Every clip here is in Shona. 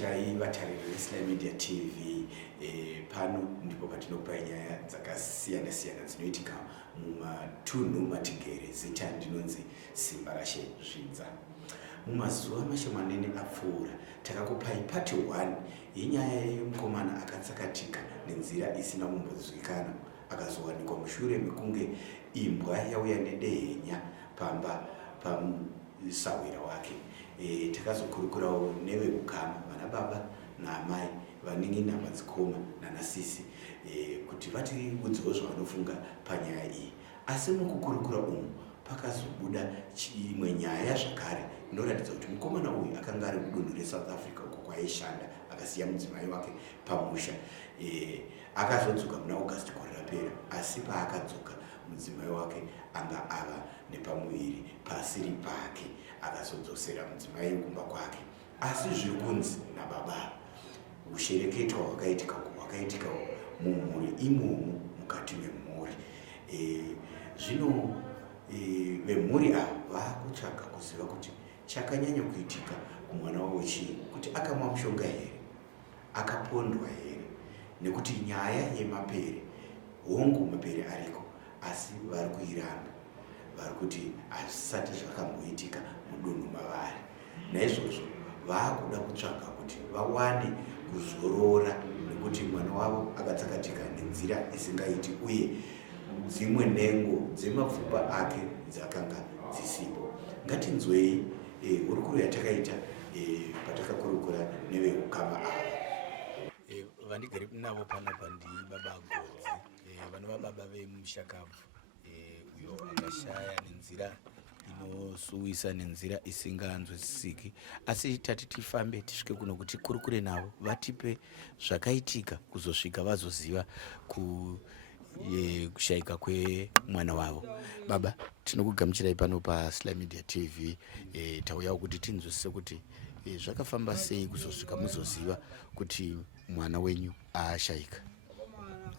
gamuchirai vatariri veSly Media TV. Pano ndipo patinopa nyaya dzakasiyana siyana dzinoitika mumatunhu matigere. Zita ndinonzi Simba Rashe Zvidza. Mumazuva mashomanene apfuura takakupai part 1 yenyaya yemukomana akatsakatika nenzira isina kumbozivikanwa akazowanikwa mushure mekunge imbwa yauya nedehenya pamba pamusawira wake. Takazokurukurawo neveukama vana baba naamai vanenge namadzikoma nanasisi kuti vatiudzewo zvavanofunga panyaya iyi. Asi mukukurukura umu pakazobuda imwe nyaya zvakare inoratidza kuti mukomana uyu akanga ari mudunhu reSouth Africa uko kwaishanda akasiya mudzimai wake pamusha. Akazodzoka muna August gore rapera, asi paakadzoka mudzimai wake anga ava nepamuviri pasiri pake. Akazodzosera mudzimai kumba kwake, asi zviri kunzi nababa ushereketo hwakaitika mumhuri imomo mukati memhuri. Zvino vemhuri ava vakutsvaga kuziva kuti chakanyanya kuitika kumwana wavo chii, kuti akamwa mushonga here, akapondwa here, nekuti nyaya yemapere, hongu mapere ariko, asi vari kuiramba, vari kuti hazvisati zvakamboitika mudunhu mavari. Naizvozvo vakuda kutsvaga kuti vawane kuzorora, nekuti mwana wavo akatsakatika nenzira isingaiti, uye dzimwe nhengo dzemapfupa ake dzakanga dzisipo. Ngatinzwei hurukuro yatakaita patakakurukura neveukama ava. Vandigere navo panapa ndii baba Godzi, vanova baba vemushakabvu, uyo akashaya nenzira inosuwisa nenzira isinganzwisisiki. Asi tati tifambe tisvike kuno kuti kurukure navo vatipe zvakaitika kuzosvika vazoziva kushayika kwemwana wavo. Baba, tinokugamuchirai pano paSly Media TV. Tauyawo kuti tinzwisise kuti zvakafamba sei kuzosvika muzoziva kuti mwana wenyu ashayika.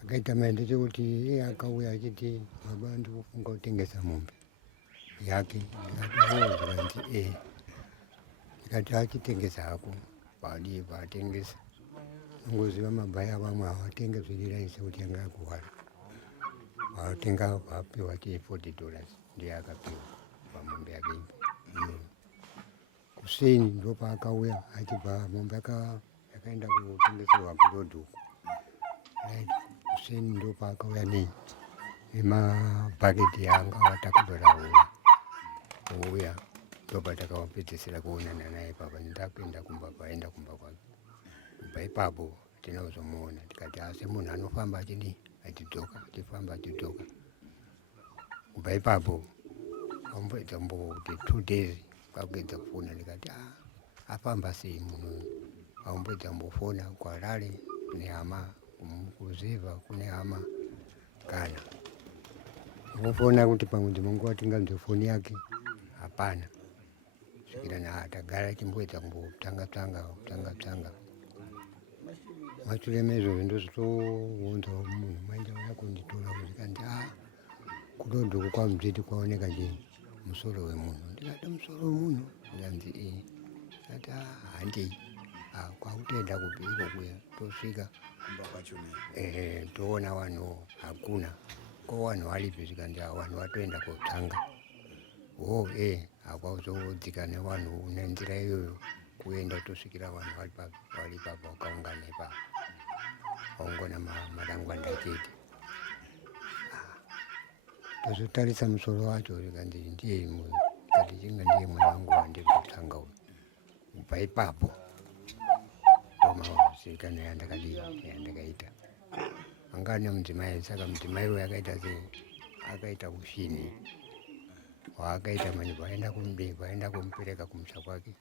Akaita maende chekuti akauya achiti baba ndikufunga kutengesa mombe yake. Ndikati ndikati achitengesa hako padi patengesa ngoziva mabhaya vamwe havatenge zviriraise kuti anga akuwara, vatenga vapiwa $40 ndiye akapiwa pamombe yake. Kuseni ndo paakauya achibva mombe yakaenda kutengeserwa kurodhu. Kuseni ndo paakauya nemabhaketi yanga vatakutora uya ndo patakawapedzesera kuonana naye papa. Ndakuenda kumba paenda kumba kwake. Kubva ipapo tinozomuona tikati asi munhu anofamba achidzoka achifamba achidzoka. Kubva ipapo wamboedza mboti 2 days kwakupedza kufona. Ndikati afamba sei munhu, wamboedza mbofona kwaRare kune hama, kuZiva kune hama kana wofona kuti pamwe ndimonguva tinganzwe foni yake hapana. Svikira tagara chimboedza kumbotanga mashure mezvozvo ndozvitounzawo munhu maita uya kunditora kuzvikandi kurodhu kwaMuzviti kwaoneka musoro wemunhu. Ndikati musoro wemunhu? Ndanzi ndikati handei kwakutoenda kupi ikokuya. Tosvika Kumba kwacho toona vanhu hakuna. Ko vanhu varipi? Zvikandi vanhu vatoenda kotsvanga. Hakwazodzika nevanhu nenzira iyoyo kuenda tosvikira vanhu vari papa vakaungana ipapo vaungana madangwanda chete. Tozotarisa musoro wacho zvikandi ndiye munhu, ndikati chinga ndiye mwana wangu wandiri kutsvanga uyu. Kubva ipapo tomazivikanwa yandakaita. Anga nemudzimai, saka mudzimai uyu akaita ushini hwaakaita manibva aenda kumupereka kumusha kwake.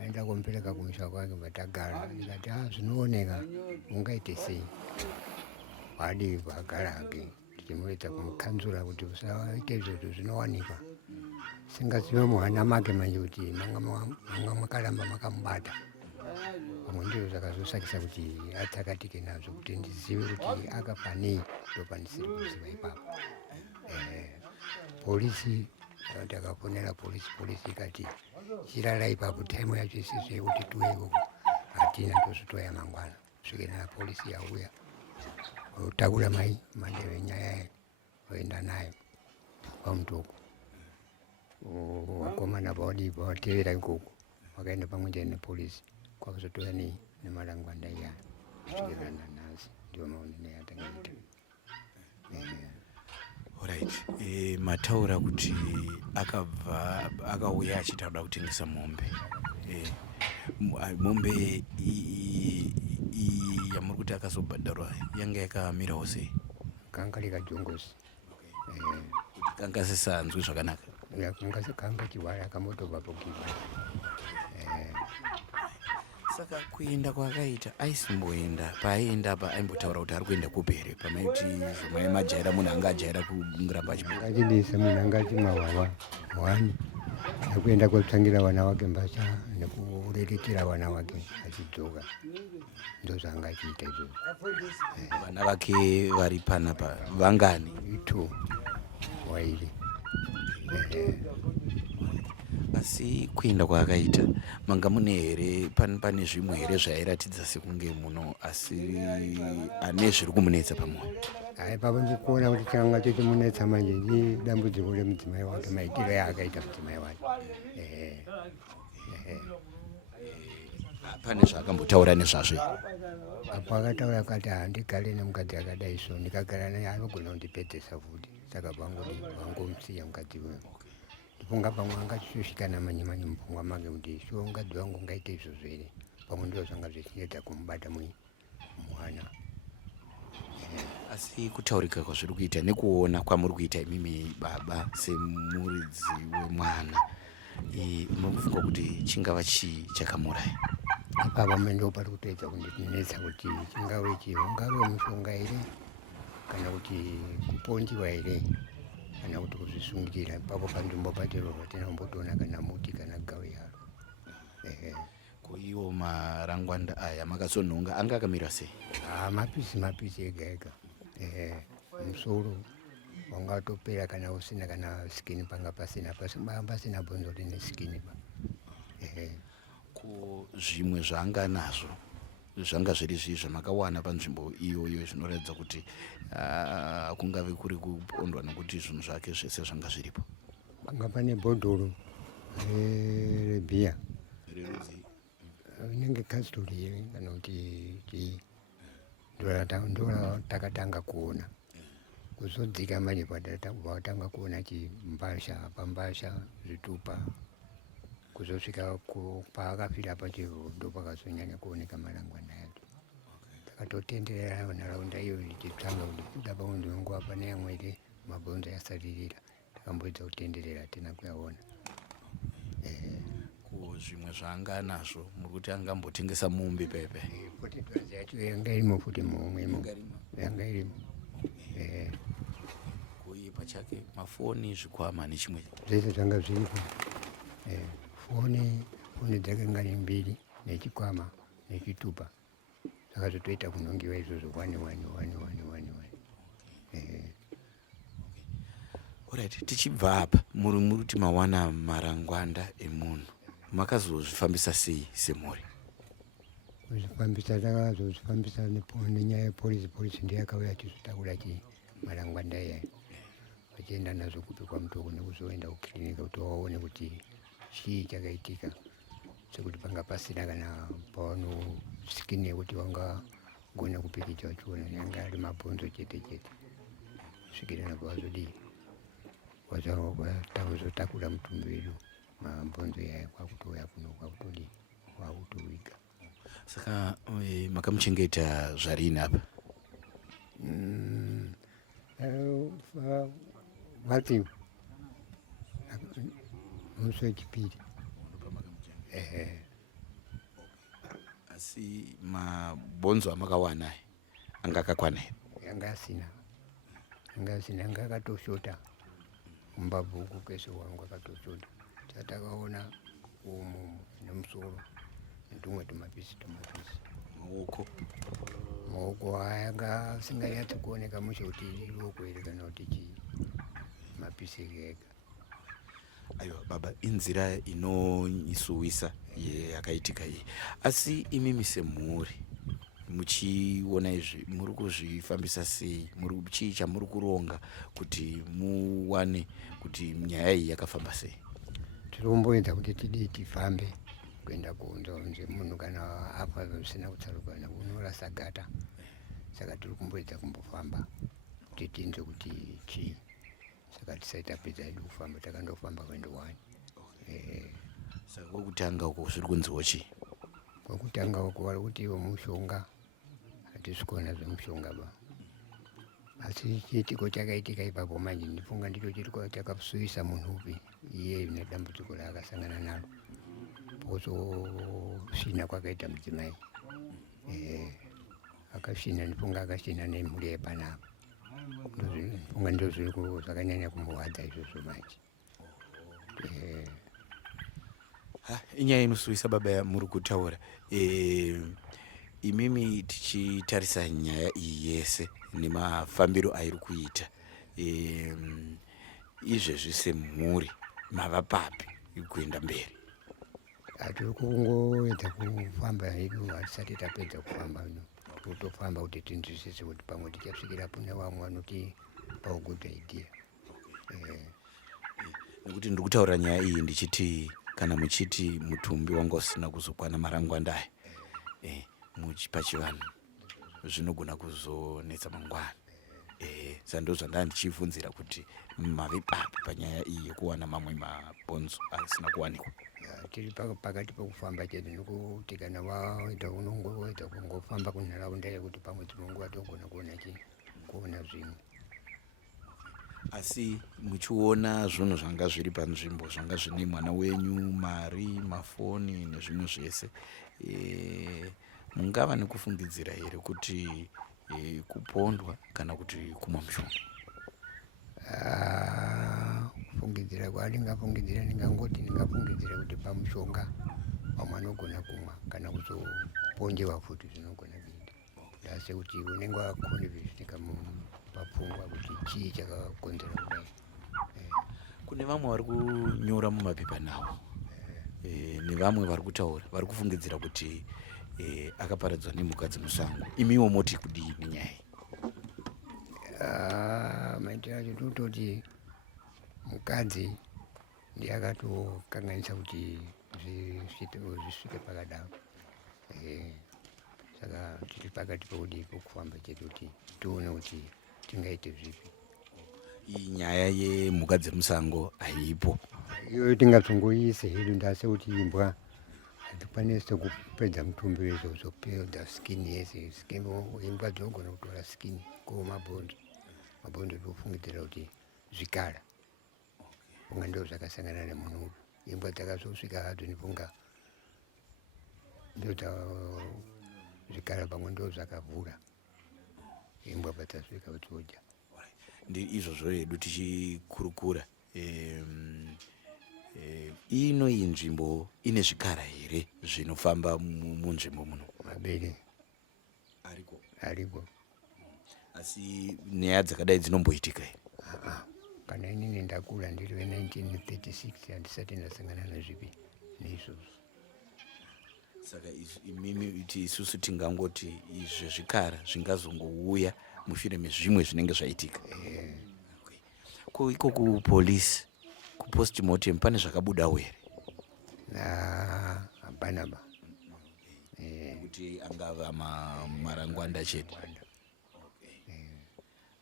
Aenda kumupereka kumusha kwake vatagara. Ndikati zvinooneka ungaite sei? Hwadi hwagara hake tichimuedza kumukanzura kuti usaite izvozvo zvinowanikwa. Singazive muhana make manje kuti manga makaramba makamubata. Pamwe ndizvo zvakazosakisa kuti atsakatike nazvo, kuti ndizive kuti akafa nei. Ndopandisiri kuziva ipapo. Polisi takafonera polisi ikati chirara ipapo, taimu yacho isizvo yekuti tiwe ikoko tina tosutoya mangwana kusvikira na polisi yauya utakula mandewe nyaya oenda nayo pamutoko wakomana pawatevera ikoko wakaenda pamwe ne polisi kwakuzotoya nemalangwanda iya kusvikira nanhasi ndio maonene atangaita. Alright, mataura kuti akauya achida kutengesa mombe. Mombe yamuri kuti akazobhadharwa yanga yakamirawo sei? Kanga likajongosi. Kanga sisanzwi zvakanaka. Kanga chiwara akamotobva pokiva. Saka kuenda kwakaita aisimboenda paaienda apa aimbotaura kuti ari kuenda kupere pamaiti zvimwe majaira munhu anga ajaira kuramba achidisa munhu anga achimawawa wani nekuenda kotsangira vana vake mbasha nekuriritira vana vake achidzoka ndozvaanga achiita izvozvo. Vana vake vari panapa vangani? 2 wairi. Asi kuenda kwaakaita manga mune here pane zvimwe here zvairatidza sekunge munhu asi ane zviri kumunetsa pamwoyo? Papa ndikuona kuti changa chichimunetsa manje idambudziko remudzimai wake, maitiro yaakaita mudzimai wake. Pane zvaakambotaura nezvazvo? Apo akataura akati handigare nemukadzi akadai so, ndikagara naye anogona kundipedzesa futi, saka vangomusiya mukadzi wewe. Ndifunga pamwe angachisvika namanyamanyi mupfungwa make kuti sho mukadzi wangu ngaite izvozvo here, pamwe ndizvo zvanga zvichinetsa kumubata mwana. Asi kutaurika kwazviri kuita nekuona kwamuri kuita imimi baba semuridzi wemwana, munofunga kuti chingava chii chakamuraya? Baba ndo pari kutoedza kundinetsa kuti chingave chii, ungave mushonga here kana kuti kupondiwa here kana kuti kuzvisungirira ipapo panzvimbo patero patina kumbotoona kana muti kana gawe yaro. Kuiwo marangwanda aya makazonhonga anga akamira sei? Mapisi ega. Musoro wangatopera kana usina kana skini panga pasina bhonzo rine skini pa. Ko zvimwe zvaanga nazvo zvanga zviri zvamakawana panzvimbo iyoyo zvinoratidza kuti kungave kuri kupondwa nokuti zvinhu zvake zvese zvanga zviripo? Panga pane bhodhoro rebhiya inenge kastori kana kuti ndo takatanga kuona kuzodzika manje patanga kuona pambasha zvitupa kuzosvika paakafira pachiro ndo pakazonyanya kuoneka marangwana yacho. Takatotenderera nharaunda iyo tichitsvanga kuti kuda paunzi wenguva pane yamwe here mabhonzo yasaririra, takamboedza kutenderera tena kuyaona. Zvimwe zvaanga nazvo muri kuti angambotengesa mombe pepe? $40 yacho yanga irimo futi mumwemo, yanga irimo. Kuiye pachake mafoni, zvikwama nechimwe zvese zvanga zviripo. Foni dzake ngani 2 nechikwama nechitupa zvakazotoita kunongiwa izvozvo 1. Alright, tichibva apa muri kuti mawana marangwanda emunhu, makazozvifambisa sei semhuri? Takazozvifambisa nenyaya yepolisi ndiye akauya achizotakura marangwanda iya vachienda nazvo kupi kwamutoko nekuzoenda kukirinika kuti waone kuti chii chakaitika, sekuti panga pasina kana pano skini yekuti wangagona kupikicha uchiona, yanga ari mabhonzo chete kusvikira napo wazodii wazotakura mutumbi wedu mabhonzo yaya kwakutouya kuno kwakutodii kwakutoviga. Saka makamuchengeta zvarini apa? Vati musi wechipiri. Asi mabhonzo amakawana anga akakwana here? Yanga asina, yanga akatoshota mumbabhuku kese wangu akatoshota. Chatakaona umu nemusoro netumwe tumapisi. Maoko anga asinganyatsi kuoneka mushe kuti ruoko here kana kuti chii, mapisi ega. Aiwa baba, inzira inoisuwisa yakaitika iyi, asi imimi semhuri muchiona izvi muri kuzvifambisa sei? Chii chamuri kuronga kuti muwane kuti nyaya iyi yakafamba sei? Tiri kumboedza kuti tifambe kuenda kunze munhu kana afa zvisina kutsarukana unorasa gata, saka tiri kumboedza kumbofamba kuti tinzwe kuti chii, saka tisaita pedza hedu kufamba, takandofamba kwendo wani. Saka kwekutanga uko zviri kunziwo chii? Kwekutanga uko vari kuti iwo mushonga, hatisi kuona zvemushonga ba, asi chiitiko chakaitika ipapo manje ndifunga ndicho chiri chakasuvisa munhu upi iye nedambudziko raakasangana naro posvina kwakaita mudzimai. Akasvina, ndifunga akasvina nemhuri yepanapa, ndifunga ndo zvakanyanya kumbowadza izvozvo manje. Inyaya inosuvisa baba yamuri kutaura. Imimi tichitarisa nyaya iyi yese nemafambiro airi kuita, izvezvi semhuri mava papi kuenda mberi? Tiri kungoedza kufamba hedu, hatisati tapedza kufamba, totofamba kuti tinzwisise kuti pamwe tichasvikira pane vamwe vanoti good idea. Nekuti ndiri kutaura nyaya iyi ndichiti kana muchiti mutumbi wanga usina kuzokwana marangwandaya, pachivanhu zvinogona kuzonetsa mangwana. Saka ndo zvandanga ndichibvunzira kuti mave papi panyaya iyi yekuwana mamwe mabhonzo asina kuwanikwa. Tiri pakati pekufamba chete, nokuti kana waita unongoita kungofamba kunharaunda yekuti pamwe tinonguva togona kuona zvimwe. Asi muchiona zvinhu zvanga zviri panzvimbo, zvanga zvine mwana wenyu, mari, mafoni nezvimwe zvese, mungava nekufungidzira here kuti kupondwa kana kuti kumwa mushonga? Kufungidzira kwandingafungidzira, ndingafungidzira kuti pamushonga pamwe anogona kumwa kana kuzoponjewa futi zvinogona kuita, asi kuti unenge wakonevhestika papfungwa kuti chii chakakonzera kudai. Kune vamwe vari kunyora mumapepa nawo, nevamwe vari kutaura, vari kufungidzira kuti akaparadzwa nemhuka dzemusango. Imiwo moti kudii nenyaya iyi? Maitiro acho tototi mukadzi ndiye akatokanganisa kuti zvisvike pakadaro. Saka tiri pakati pekudii pokufamba chedu kuti tione kuti tingaite zvipi. Iyi nyaya yemhuka dzemusango haipo? Iyo tingatsongoise hedu, ndase kuti imbwa hatikwanisi kupedza mutumbi wese uzopedza skini yese. Imbwa dzinogona kutora skini mabhonzo tofungidzira kuti zvikara, funga ndo zvakasangana nemunhu uyu. Imbwa dzakazosvika hadzo ndifunga ndo zvikara pamwe ndo zvakavhura imbwa padzasvika dzoja. Izvozvo hedu tichikurukura, ino iyi nzvimbo ine zvikara here zvinofamba munzvimbo muno? Mabere ariko. Asi nyaya dzakadai dzinomboitika here? Kana inini ndakura ndiri we1936 handisati ndasangana nezvipi neizvozvo. Saka imimi isusu tingangoti zvezvikara zvingazongouya mushure mezvimwe zvinenge zvaitika. Iko kupolisi, kupostmortem, pane zvakabudawo here? Hapana ba, kuti angava marangwanda chete.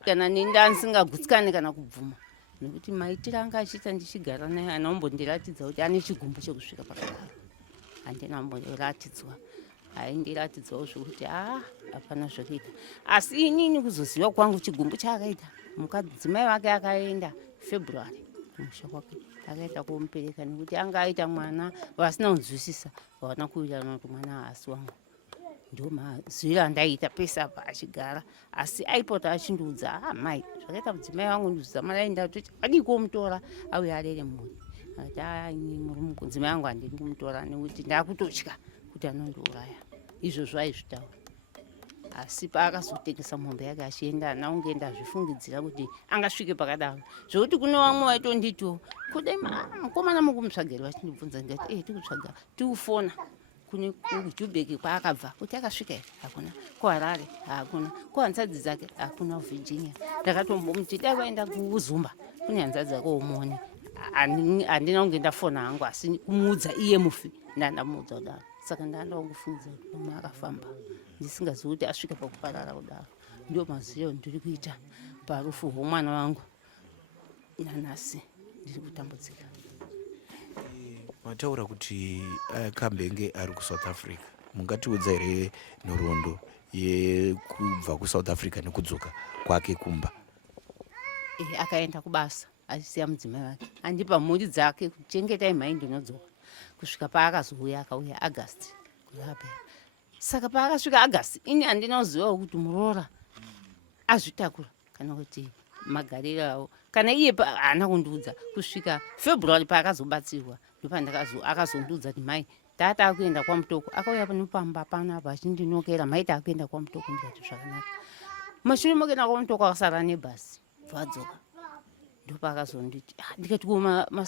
Kana nenda ndisingagutsikane kana kubvuma, nekuti maitiro anga achiita ndichigara naye anombondiratidza kuti ane chigumbu chekusvika pakadaro. Handina mbondiratidzwa, aindiratidzawo zvokuti hapana zvokuita. Asi inini kuzoziva kwangu chigumbu chaakaita, mudzimai wake akaenda February kumusha kwake, akaenda kumupereka nekuti anga aita mwana vasina kunzwisisa, vaona kuwirirana kuti mwana haasi wangu. Ndio maziviro andaita pese apa achigara, asi aipota achindiudza, mai zvakaita mudzimai wangu ndiudza malainda kuti adii kumutora auye arere mhuri. Akati mudzimai wangu handidi kumutora nekuti ndakutotya kuti anondiuraya. Izvozvo aizvitaura. asi paakazotengesa mombe yake achienda naunge ndazvifungidzira kuti angasvike pakadaro zvokuti kune vamwe vaitondito kudai mukomana mukumutsvageri vachindibvunza ndikati tikutsvaga tikufona kune kuJubek kwaakabva kuti akasvika here hakuna, kuHarare hakuna, kuhanzvadzi dzake hakuna, Virginia. Ndakatombomuti dai vaenda kuZumba kune hanzvadzi dzake omoni, handina kunge ndafona hangu asi kumuudza iye mufi ndandamuudza kudaro. Saka ndandakungofungidzira kuti pamwe akafamba ndisingazivi kuti asvika pakuparara kudaro. Ndio maziyo ndiri kuita parufu rwomwana wangu nanhasi ndiri kutambudzika. Mataura kuti Kambenge ari kuSouth Africa, mungatiudza here nhoroondo yekubva kuSouth Africa nekudzoka kwake kumba? Akaenda kubasa achisiya mudzimai wake, andipa mhuri dzake kuchengetai mhai ndinodzoka, kusvika paakazouya akauya August kurapa. Saka paakasvika August ini handina kuzivawo kuti muroora azvitakura kana kuti magariro awo, kana iye haana kundiudza. Kusvika February paakazobatsirwa akazondiudza kuti mhai tata akuenda kwaMutoko, akauya nepamba panapa achindinokera, mhai taakuenda kwaMutoko. Ndikati zvakanaka. Mashure mokuenda kwaMutoko akasara nebhasi vadzoka, ndopaakazonditi ndikati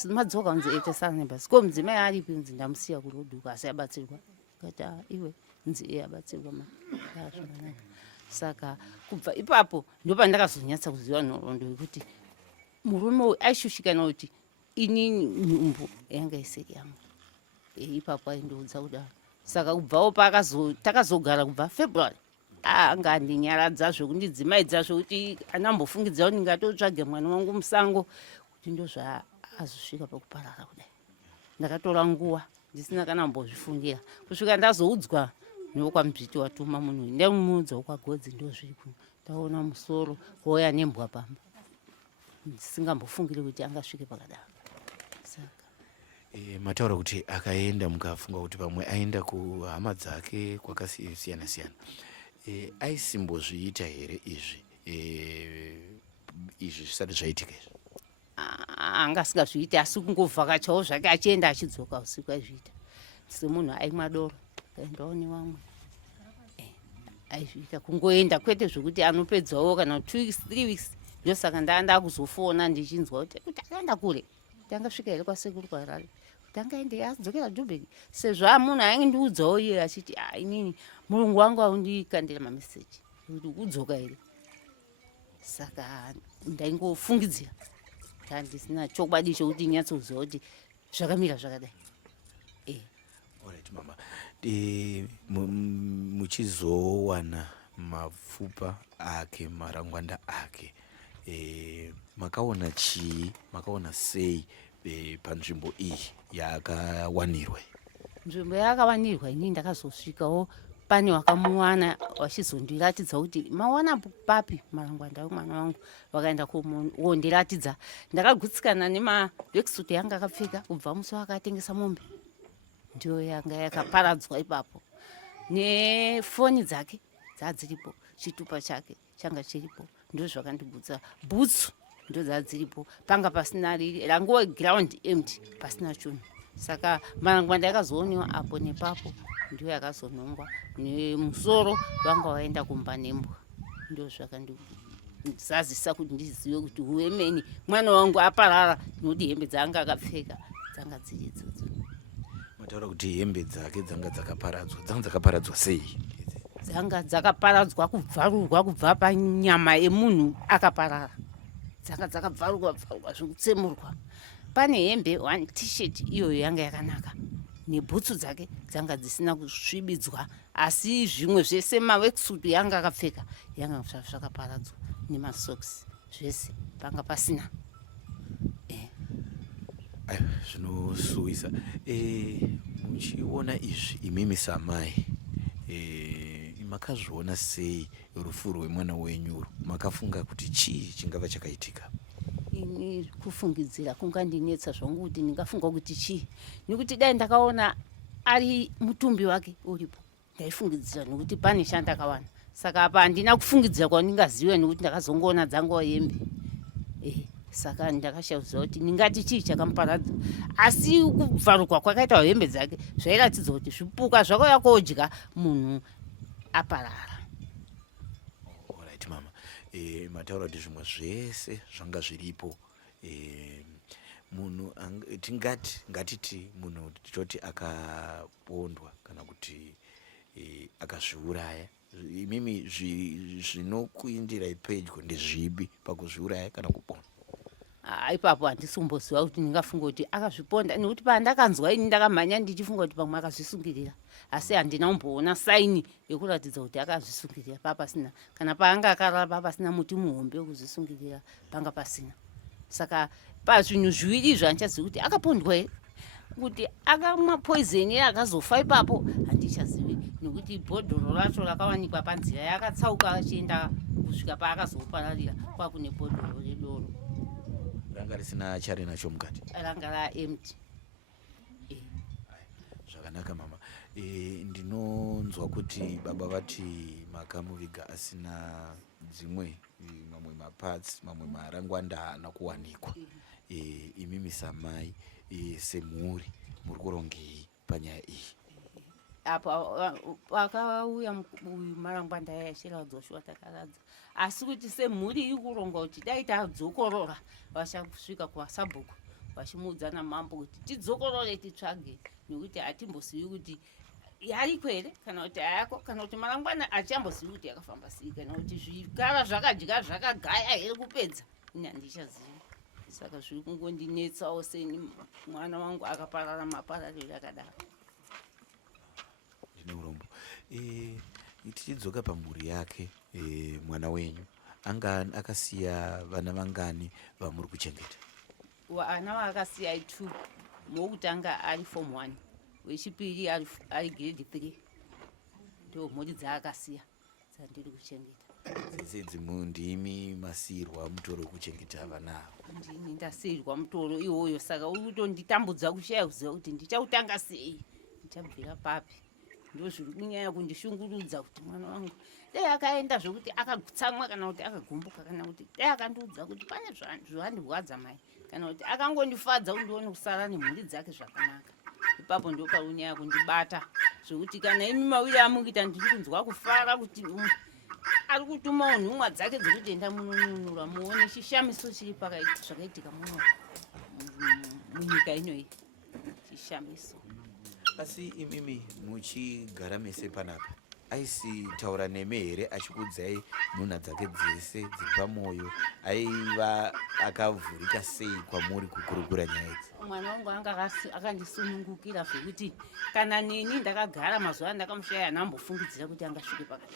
madzoka unzi tasara nebhasi, ko mudzimai aripi? Unzi ndamusiya kurodhuka asi abatsirwa. Kati iwe nzi abatsirwa zvakanaka. Saka kubva ipapo ndopandakazonyatsa kuziva nhoroondo yekuti murume uyu aishushikana kuti inini nhumbu yanga isiri yangu. Ipapo aindiudza kudaro. Saka kubvawo takazogara kubva February anga andinyaradza zvokundidzimaidza zvokuti andambofungidzira kuti ndingatotsvage mwana wangu musango kuti ndozvaazosvika pakuparara kudai. Ndakatora nguva ndisina kana mbozvifungira kusvika ndazoudzwa newokwaMuzviti watuma munhu uyu, ndamuudza wokwaGodzi ndozviri kuno, ndaona musoro wouya nembwa pamba, ndisingambofungiri kuti angasvike pakadaro. Mataura kuti akaenda mukafunga kuti pamwe aenda kuhama dzake kwakasiyana siyana, aisimbozviita here izvi zvisati zvaitika izvi? Anga asingazviiti asi kungovhakachawo zvake achienda achidzoka usiku aizviita. Semunhu aimwa doro kaendawo nevamwe aizviita, kungoenda kwete zvokuti anopedzawo kana 2 weeks 3 weeks. Ndosaka ndakuzofona ndichinzwa kuti akaenda kure, kuti angasvika here kwasekuru kwaHarare, kuti angaende adzokera Joburg. Sezvo munhu aindiudzawo iye achiti inini mulungu wangu aundikandira mameseji kuti kudzoka here. Saka ndaingofungidzira handisina chokwadi chokuti nyatsoziva kuti zvakamira zvakadai. Alright mama, muchizowana mapfupa ake, marangwanda ake, makaona chii, makaona sei panzvimbo iyi yaakawanirwa? Nzvimbo yaakawanirwa ini ndakazosvikawo pane wakamuwana wachizondiratidza kuti mawana papi marangwanda emwana wangu. Vakaenda kuondiratidza, ndakagutsikana nemavhekisuti yanga akapfeka kubva musi wakatengesa mombe, ndio yanga yakaparadzwa ipapo, nefoni dzake dzadziripo, chitupa chake changa chiripo, ndio zvakandigutsa. Bhutsu ndio dzadziripo, panga pasina ranguva ground empty, pasina chinhu. Saka marangwanda yakazoonwa apo nepapo, ndio yakazonongwa. Nemusoro vanga vaenda kumba nembwa, ndio zvakandizazisa kuti ndizive kuti huemeni mwana wangu aparara, nekuti hembe dzaanga akapfeka dzanga dziri idzodzo. Mataura kuti hembe dzake dzanga dzakaparadzwa sei? Dzanga dzakaparadzwa kubvarurwa kubva panyama yemunhu akaparara, dzanga dzakabvarurwa zvokutsemurwa. Pane hembe 1 t-shirt iyoyo yanga yakanaka, nebhutsu dzake dzanga dzisina kusvibidzwa, asi zvimwe zvese mawekisuit yanga akapfeka yanga zvakaparadzwa, nemasocks zvese panga pasina. Zvinosuwisa. Muchiona izvi imimi samai, makazviona sei rufu rwemwana wenyu? Makafunga kuti chii chingava chakaitika? Ini kufungidzira kungandinetsa zvangu kuti ndingafunga kuti chii, nekuti dai ndakaona ari mutumbi wake uripo ndaifungidzira, nekuti pane chandakawana. Saka apa handina kufungidzira kwandingaziva, nekuti ndakazongoona dzangu hembe. Saka ndakashauziva kuti ndingati chii chakamuparadza, asi kubvarurwa kwakaita hembe dzake zvairatidza kuti zvipuka zvakauya kodya munhu aparara. mataura kuti zvimwe zvese zvanga zviripo. Munhu ngatiti munhu toti akapondwa kana kuti akazviuraya, imimi zvinokuindirai pedyo ndezvipi pakuzviuraya kana kupona? Ipapo handisumboziva kuti ndingafunga kuti akazviponda, nekuti pandakanzwa ini ndakamhanya ndichifunga kuti pamwe akazvisungirira, asi handina kumboona saini yekuratidza kuti akazvisungirira. Papasina, kana paanga akarara papasina muti muhombe wekuzvisungirira, panga pasina. Saka pazvinhu zviviri izvo handichazivi kuti akapondwa here, kuti akamwa poizeni akazofa ipapo handichazivi, nekuti bhodhoro racho rakawanikwa panzira yakatsauka achienda kusvika paakazopararira kwakune bhodhoro redoro. Ranga risina chari nacho mukati? Ranga raempty. Zvakanaka mama. Ndinonzwa kuti baba vati makamuviga asina dzimwe mamwe maparts, mamwe marangwanda haana kuwanikwa. Imimi samai semhuri muri kurongei panyaya iyi? Apo pakauya marangwanda yashira Joshua takaradza, asi kuti semhuri iri kuronga kuti dai tadzokorora vachasvika kuwasabhuku vachimuudza namambo kuti tidzokorore titsvage, nekuti hatimbozivi kuti yariko here kana kuti hayako, kana kuti marangwana hachambozivi kuti yakafamba sei, kana kuti zvikara zvakadya zvakagaya here kupedza, ini handichazivi. Saka zviri kungondinetsawo seni mwana wangu akaparara maparariro akadaro. Urombo. Tichidzoka pamhuri yake, mwana wenyu anga akasiya vana vangani vamuri kuchengeta? Vana vaakasiya 2, wokutanga ari form 1, wechipiri ari grade 3, ndo mhuri dzaakasiya dzandiri kuchengeta. Dzedzi ndimi masirwa mutoro wekuchengeta vana ava? Ndini ndasirwa mutoro iwoyo, saka uri kutonditambudza kushaya kuziva kuti ndichautanga sei, ndichabvira papi. Ndo zviri kunyanya kundishungurudza kuti mwana wangu dai akaenda zvokuti akagutsamwa kana kuti akagumbuka, kana kuti dai akandiudza kuti pane zvandihwadza mai, kana kuti akangondifadza undione kusara nemhuri dzake zvakanaka. Ipapo ndo parunyanya kundibata zvokuti kana imi mawiri amukuita ndiri kunzwa kufara kuti ari kutumawo nhumwa dzake dzokuti enda munonunura muone chishamiso chiri zvakaitika muno munyika inoyi, chishamiso. Asi imimi muchigara mese panapa, aisitaura nemi here achikuudzai nhunha dzake dzese dziri pamwoyo? Aiva akavhurika sei kwamuri kukurukura nyaya idzi? Mwana wangu anga akandisunungukira zvokuti kana neni ndakagara mazuva andakamushaya hanambofungidzira kuti angasvike pakati,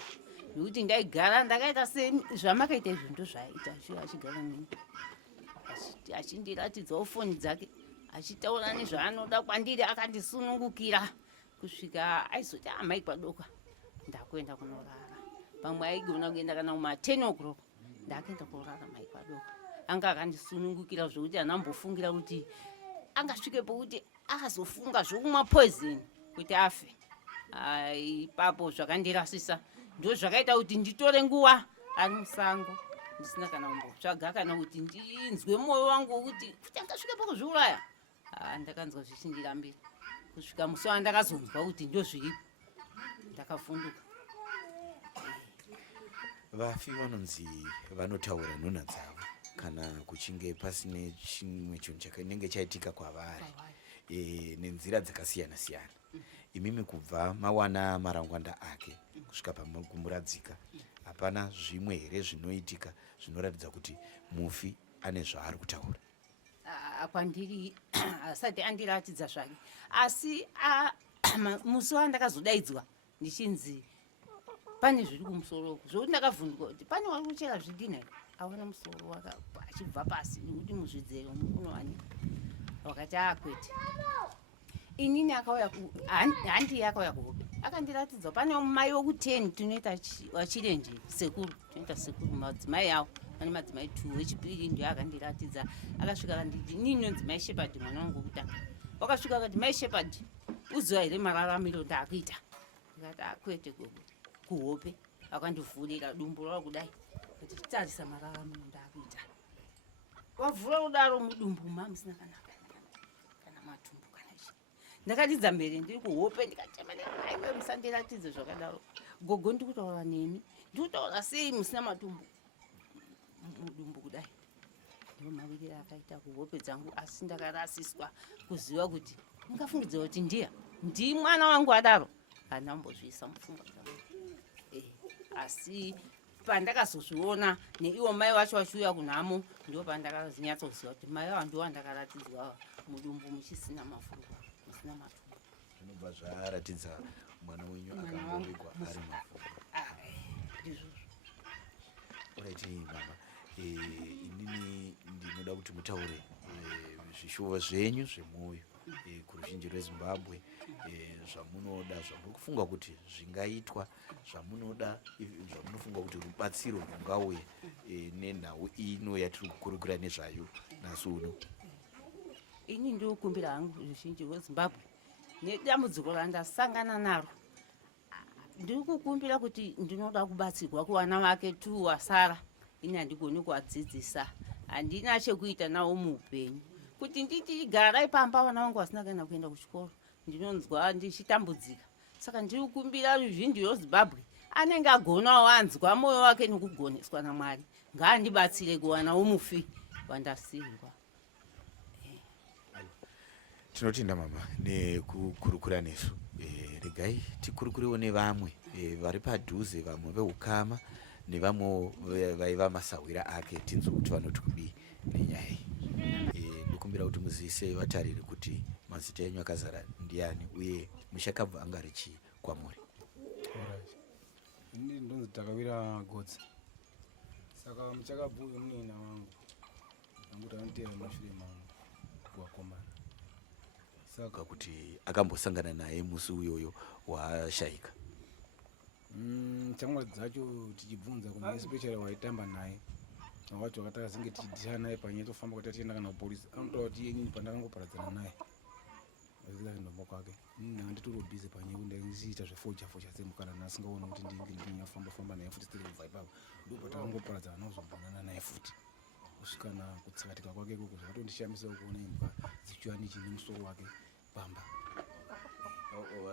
nekuti ndaigara ndakaita zvamakaita izvo ndo zvaaita achigara neni, achindiratidzawo foni dzake, achitaura nezvaanoda kwandiri, akandisunungukira kusvika aizoti amai kwadoka ndakuenda kunorara. Pamwe aigona kuenda kana kuma 10 o'clock ndakuenda kurara mai kwadoka. Anga akandisunungukira zvokuti hanambofungira kuti angasvike pokuti akazofunga zvokumwa poison kuti afe. Ipapo zvakandirasisa ndo zvakaita kuti nditore nguva ari musango ndisina kana kumbotsvaga kana kuti ndinzwe mwoyo wangu wokuti angasvike pakuzviuraya. Ndakanzwa zvichindirambira kusvika musi wandakazonzwa kuti ndo zviripo, ndakavhunduka. Vafi vanonzi vanotaura nhunha dzavo kana kuchinge pasine chimwe chinhu chakanenge chaitika kwavari nenzira dzakasiyana siyana. Imimi kubva mawana marangwanda ake kusvika pakumuradzika, hapana zvimwe here zvinoitika zvinoratidza kuti mufi ane zvaari kutaura? Kwandiri asati andiratidza zvake, asi musi wandakazodaidzwa ndichinzi pane zviri kumusoro zvokuti ndakavhunduka kuti pane wari kuchera zvidhina here, aona musoro achibva pasi nekuti muzvidzero munowanika. Wakati kwete, inini handiye akauya kuhope akandiratidza pane mai woku10 tunoita wachirenje sekuru, tunoita sekuru madzimai avo, pane madzimai 2, wechipiri ndiye akandiratidza. Akasvika akanditi inini nonzi mai Shepherd mwana wangu wokutanga. Wakasvika akati mai Shepherd uziva here mararamiro ndaakuita? Ndikati akwete kuhope. Akandivhurira dumbu ravo kudai kuti tarisa mararamiro ndaakuita. Wavhura kudaro mudumbu musina kana matumbu kana chi. Ndakatidza mberi ndiri kuhope ndikatemerera, aiwe musandiratidze zvakadaro. Gogo ndiri kutaura nemi, ndiri kutaura sei musina matumbu? mudumbu kudai ndiwo mawirire akaita kuhope dzangu, asi ndakarasiswa kuziva kuti ndingafungidza kuti ndi mwana wangu adaro andambozviisa mupfungwa dzangu. Asi pandakazozviona neiwo mai vacho vachiuya kunhamo ndo pandakazonyatsoziva kuti mai ava ndiwo andakaratidzwa mudumbu muchisina mafurwa musina matumbu. Zvinobva zvaratidza mwana wenyu akangobikwa ari mafurwa. Ndizvozvo. Alright mama, inini ndinoda kuti mutaure zvishuvo zvenyu zvemwoyo kuruzhinji rweZimbabwe, zvamunoda zvamuri kufunga kuti zvingaitwa, zvamunoda zvamunofunga kuti rubatsiro rungauya nenhau ino yatiri kukurukura nezvayo nhasi uno. Ini ndinokumbira hangu ruzhinji rweZimbabwe nedambudziko randasangana naro, ndiri kukumbira kuti ndinoda kubatsirwa kuvana vake tu wasara. Ini handigoni kuvadzidzisa, handina chekuita navo muupenyu. Kuti nditi garai pamba vana vangu vasina kuenda kuenda kuchikoro, ndinonzwa ndichitambudzika. Saka ndiri kukumbira ruzhinji rweZimbabwe anenge agonawo anzwa mwoyo wake nekugoneswa naMwari, ngaandibatsire kuwana umufi wandasirwa. Tinotenda mama nekukurukura nesu. Regai tikurukurewo nevamwe vari padhuze, vamwe veukama nevamwe vaiva masawira ake, tinzwe kuti vanoti kudii nenyaya iyi. Ndikumbira kuti muziise vatariri kuti mazita enyu akazara ndiani uye muchakabva anga richi kwamuri. Ini ndonzi Takawira Godza. Saka muchakabvuyo munina wangu anguti anotera mashure mangu kuwakomana. Saka kuti akambosangana naye musi uyoyo washaika. Shamwari dzacho tichibvunza kuna especially waitamba naye wacho wakataka zinge tichidhira naye panyaya tofamba kuti atienda kana kupolisi, anotaura kuti inini pandakangoparadzana naye azika ndombo kwake ndanga nditori busy panyaya kuti ndaisiita zvefoja semukana nasingaoni kuti ndinyafamba naye futi tiri kubva ipapo ndopatakangoparadzana nozobhanana naye futi kusvikana kutsakatika kwake ikoko zvakatondishamisawo kuona imbwa dzichiuya nechine musoro wake pamba.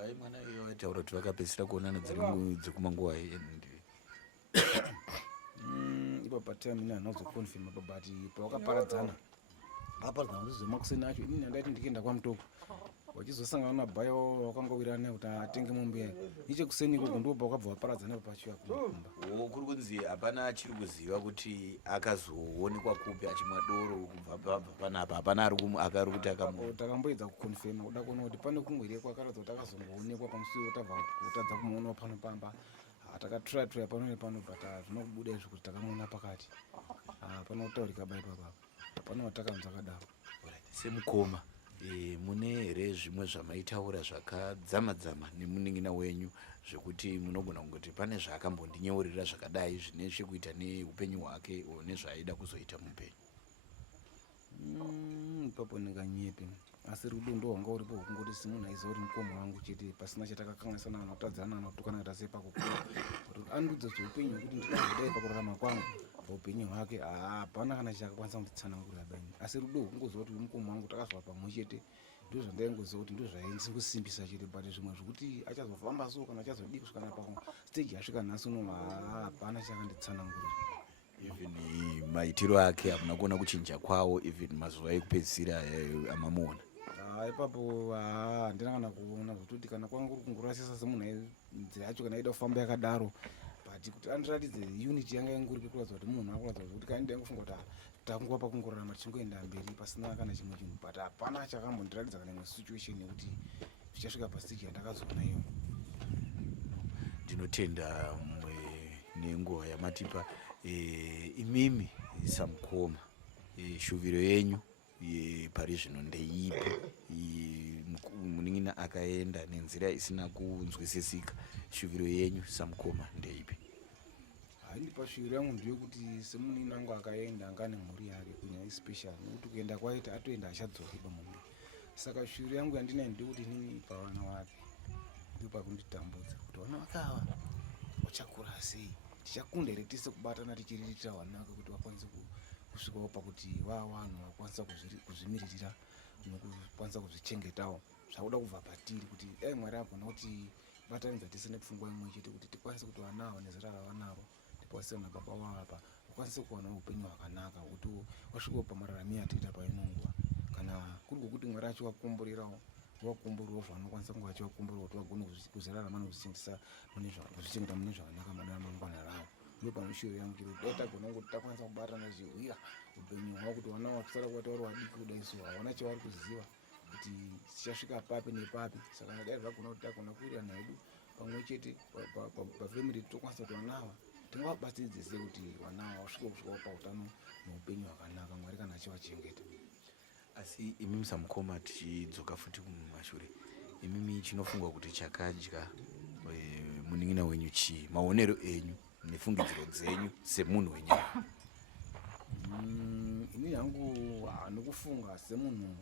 Hai mwana iyo aitaura kuti vakapedzisira kuonana dzekumanguva ipo patime ini handina kuzokonfirma but pawakaparadzana aparadzana kuti zvemakuseni acho inini handaiti ndikienda kwamutoko wachizosangana nabhayo wakangowira naye kuti atenge mombe nechekuseni ikoko ndo pakabva waparadzana papachiya kumba. Kuri kunzi hapana chiri kuziva kuti akazoonekwa kupi achimwa doro kubva panapa, hapana akari kuti takamboedza kukonfirma kuda kuona kuti pane kumwere kwakaratidza kuti akazongoonekwa pamusiwo tabva kutadza kumuona pano pamba. Takatura pano nepano but zvinokubuda izvo kuti takamuona pakati pano kutaurika bai papa pano watakanzwa akadaro. Semukoma mune here zvimwe zvamaitaura zvakadzama-dzama nemuning'ina wenyu zvekuti munogona kungoti pane zvaakambondinyeurira zvakadai zvine chekuita neupenyu hwake nezvaaida kuzoita muupenyu? Ipapo ndinganyepe, asi rudo ndo hwanga uripo hwekungoti simunhu aiziva kuti mukoma wangu chete pasina chatakakanganisana nawo tadzana nawo tukana tase pakukura kuti andudza zveupenyu hwekuti ndikazodai pakurarama kwangu paupenyu hwake hapana kana chakakwanisa kunditsanangurira bani, asi rudo hwekungoziva kuti mukoma wangu takazwa pamwe chete ndo zvandaingoziva kuti ndo zvainzi kusimbisa chete. But zvimwe zvekuti achazofamba so kana achazodii kusvikana pastage yasvika nhasi uno hapana chakanditsanangurira. Even maitiro ake hamuna kuona kuchinja kwawo even mazuva ekupedzisira amamuona? Ipapo handina kana kuona zvototi kana kwanga kuri kungorasisa semunhu nzira yacho kana aida kufamba yakadaro, but kuti andiratidze unity yanga ingoripo kuratidza kuti munhu akuratidza kuti kana ndaingofunga kuti takunguva pakungorarama tichingoenda mberi pasina kana chimwe chinhu, but hapana chakambondiratidza kana imwe situation yekuti zvichasvika pastage yandakazoona iyo. Ndinotenda nenguva yamatipa. Imimi samukoma, shuviro yenyu pari zvino ndeipi? Muning'ina akaenda nenzira isina kunzwisisika, shuviro yenyu samukoma ndeipi? Handipa shuviro yangu ndeyekuti semunhu angu akaenda anga nemhuri yake kunyanya especially nekuti kuenda kwaita atoenda achadzoka pamhuri. Saka shuviro yangu yandinayo ndeyekuti inini pavana vake ndopakunditambudza kuti vana vake ava vachakura sei, tichakunda here tise kubatana tichiriritira vana vake kuti vakwanise kusvikawo pakuti vanhu vakwanisa kuzvimiririra nekukwanisa kuzvichengetawo zvakuda kubva patiri kuti dai Mwari agona kuti batanidza tise nepfungwa imwe chete kuti tikwanise kuti vana ava nezera ravanaro tikwanise nababa vavo apa ukwanise kuwana upenyu hwakanaka kuti wasvikawo pamararamiro atoita painonguva. Kana kuri kwokuti Mwari achivakomborerawo vakomborerawo zvavanokwanisa kunge achivakomborera kuti vagone kuzorarama nekuzvichengeta mune zvakanaka mune ramangwana ravo. Ndo pano shiro yangu chiri dai tagona kuti takwanisa kubatana zvirwira upenyu hwavo kuti vana vakusara kuvaita vari vadiki kudai so havana chavari kuziva kuti tichasvika papi nepapi. Saka dai zvagona kuti tagona kuwirirana hedu pamwe chete pafamily tokwanisa kuti vana ava tingavabatsiridze sei kuti vana ava vasvike kusvikawo pautano neupenyu hwakanaka Mwari kana achivachengeta. Asi imimi samukoma tichidzoka futi kumashure, imimi chinofungwa kuti chakadya munin'ina wenyu chii, maonero enyu nefungidziro dzenyu semunhu wenyama? Ini hangu nokufunga semunhu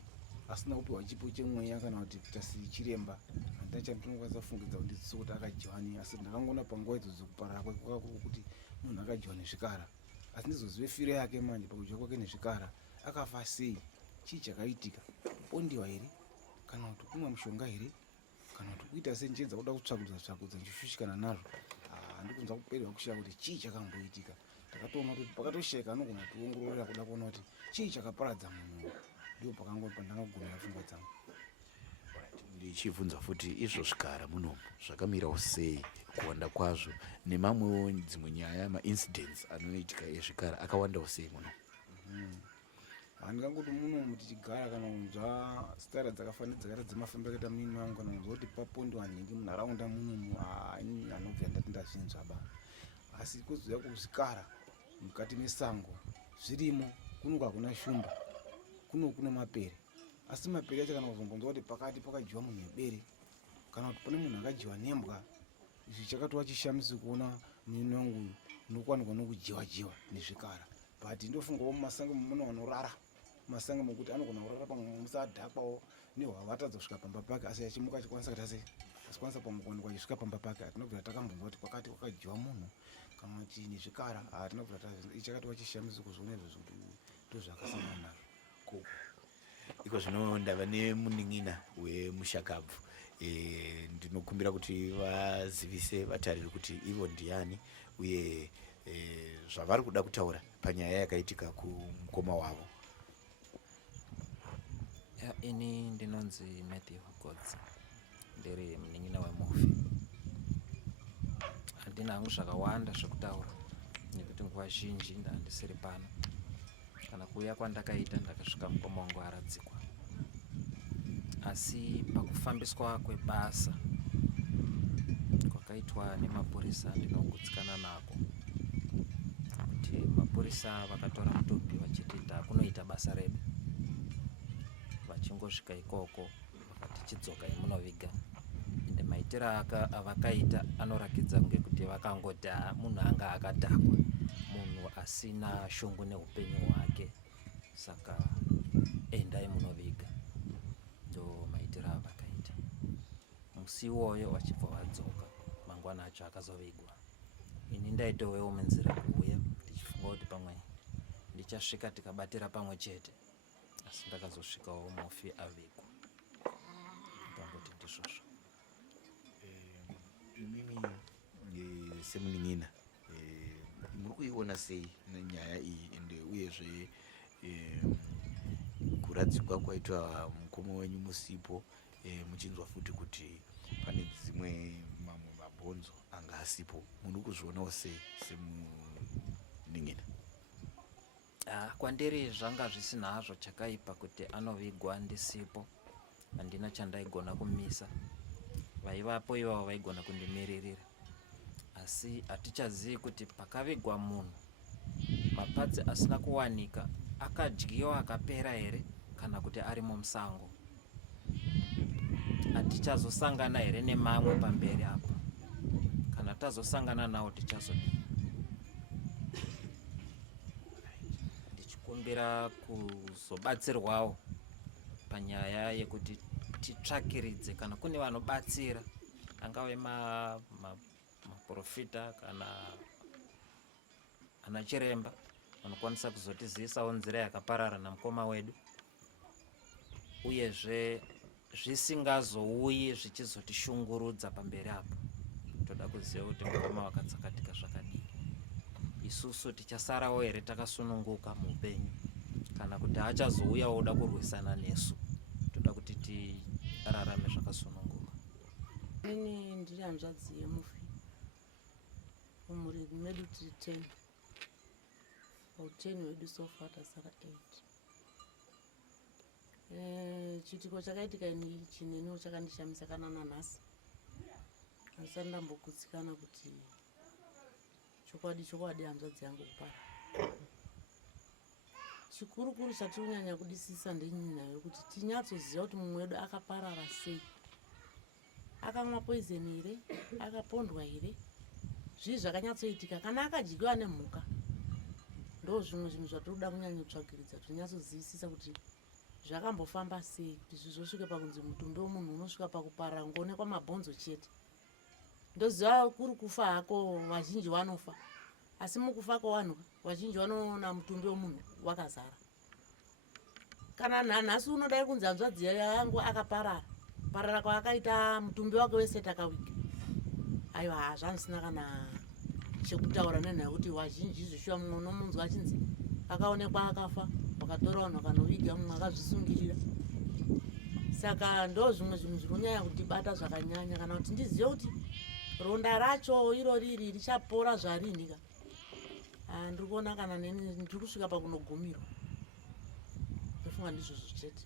asina kupiwa chipo chemweya kana kuti kuita sechiremba handina chandinokwanisa kufungidza kuti ndidziso kuti akadyiwa nei, asi ndakangoona panguva idzodzo kuparara kwake kwakakuru kuti munhu akadyiwa nezvikara. Asi ndizozive firo yake manje pakudyiwa kwake nezvikara, akafa sei, chii chakaitika, pondiwa here kana kuti kumwa mushonga here kana kuti kuita senjedza kuda kutsvakudza nchifushikana nazvo. Handikunza kuperera kushaya kuti chii chakamboitika. Takatoona kuti pakatosheka anogona kutiongororera kuda kuona kuti chii chakaparadza munhu. Ndipo pandangagona pfungwa dzangu. Ndichibvunza futi izvo zvikara munomu zvakamirawo sei kuwanda kwazvo nemamwewo dzimwe nyaya maincidents anoitika ezvikara akawandawo sei munomu? Handingangoti munomu tichigara kana kunzwa stara dzakaita dzemafambiro akaita munini wangu kana kunzwa kuti papondiwa nhingi munharaunda munomu anobva ndati ndazvinzwaba. Asi kuzouya kuzvikara mukati mesango zvirimo, kuno hakuna shumba, kuno kuna mapere. Asi mapere acho kana kuzombonzwa kuti pakati pakadyiwa munhu nebere kana kuti pane munhu akadyiwa nembwa, izvi chakatova chishamisi kuona munini wangu nokwanikwa nokudyiwa nezvikara. But ndofungawo mumasango muno vanorara mumasango mokuti anogona kurara pamwe musadhakwawo nehwavata dzosvika pamba pake, asi achimuka achikwanisa kuti asikwanisa pamwe kuwanikwa achisvika pamba pake. Hatinobvira takambonzwa kuti kwakati kwakadyiwa munhu kana kuti nezvikara. Hatinobvira ichakatova chishamisi kuzviona izvozvo kuti ndozvakasangana nazvo. Iko zvino ndava nemunin'ina wemushakabvu, ndinokumbira kuti vazivise vatariri kuti ivo ndiani uye zvavari kuda kutaura panyaya yakaitika kumukoma wavo. Ini ndinonzi Matthew Godzi, ndiri munin'ina wemufi. Handina hangu zvakawanda zvekutaura nekuti nguva zhinji ndandisiri pano. Kana kuuya kwandakaita ndakasvika mukoma wangu aradzikwa. Asi pakufambiswa kwebasa kwakaitwa nemapurisa ndinogutsikana nako kuti mapurisa vakatora mutopi vachiti takunoita basa redu. Vachingosvika ikoko vakati chidzoka imunoviga. Ende maitiro avakaita anorakidza kunge kuti vakangoti munhu anga akadhakwa, munhu asina shungu neupenyu hwake, saka endai munoviga. Ndo maitiro avakaita. Musi iwoyo vachibva vadzoka, mangwana acho akazovigwa. Ini ndaitowewo munzira kuuya ndichifunga kuti pamwe ndichasvika tikabatira pamwe chete, asi ndakazosvikawo mufi avigwa. Ndangoti ndizvozvo. Imimi semunin'ina muri kuiona sei nenyaya iyi ende uyezve kuradzikwa kwaitwa mukoma wenyu musipo, muchinzwa futi kuti pane dzimwe mamwe mabhonzo anga asipo, muri kuzvionawo sei semunin'ina? Kwandiri zvanga zvisina hazvo chakaipa kuti anovigwa ndisipo. Handina chandaigona kumisa. Vaivapo ivavo vaigona kundimiririra. Asi hatichazivi kuti pakavigwa munhu mapadzi asina kuwanika akadyiwa akapera here kana kuti ari musango. Hatichazosangana here nemamwe pamberi apa. Kana tazosangana nawo tichazodii. Ndichikumbira kuzobatsirwawo panyaya yekuti titsvakiridze kana kune vanobatsira, angave maprofita kana ana chiremba vanokwanisa kuzotizivisawo nzira yakaparara namukoma wedu, uyezve zvisingazouyi zvichizotishungurudza pamberi apo. Toda kuziva kuti mukoma wakatsakatika zvakadii. Isu isusu tichasarawo here takasununguka muupenyu kana kuti achazouya oda kurwisana nesu. Toda kuti tirarame zvakasununguka. Ini ndiri hanzvadzi yemufi. Mumhuri medu tiri 10. Pau10 wedu sofa tasara 8. Chiitiko chakaitika ini chineniwo chakandishamisa kana nanhasi. Handisati ndambogutsikana kuti chokwadi hanzvadzi yangu kupara. Chikuru chatiri kunyanya kudisisa ndenyaya yokuti tinyatsoziva kuti mumwe wedu akaparara sei. Akamwa poison here, akapondwa here. Zvii zvakanyatsoitika kana akadyiwa nemhuka. Ndo zvimwe zvinhu zvatiri kuda kunyanya kutsvagiridza tinyatsozivisisa kuti zvakambofamba sei kuti zvizosvike pakunzi mutumbi womunhu unosvika pakuparara ngoonekwa mabhonzo chete. Ndoziva kuri kufa hako vazhinji vanofa, asi mukufa kwevanhu vazhinji vanoona mutumbi womunhu wakazara. Kana nhasi unodai kunzi hanzvadzi yangu akaparara, parara kwaakaita mutumbi wake wese takawika. Aiwa zvanisina kana chekutaura nenhaya kuti vazhinji izvishuwa mumwe unomunzwa achinzi akaonekwa akafa, wakatora vanhu vakanoviga mumwe akazvisungirira. Saka ndo zvimwe zvinhu zvinonyanya kutibata zvakanyanya kana kuti ndizive kuti ronda racho iro riri richapora zvarini ka. Ndiri kuona kana neni ndiri kusvika pakunogumirwa. Ndofunga ndizvo chete.